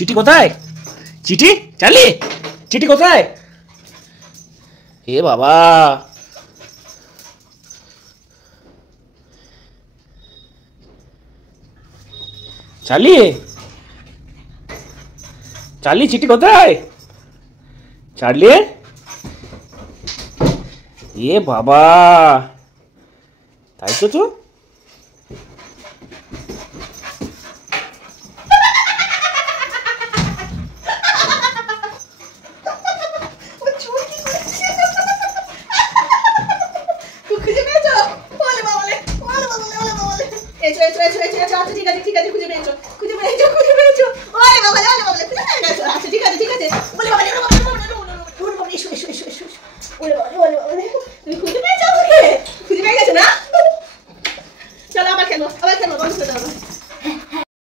চিঠি কোথায়? চিঠি চার্লি, চিঠি কোথায়? এ বাবা, চার্লি, চার্লি চিঠি কোথায়? চার্লি, এ বাবা, তাই তো।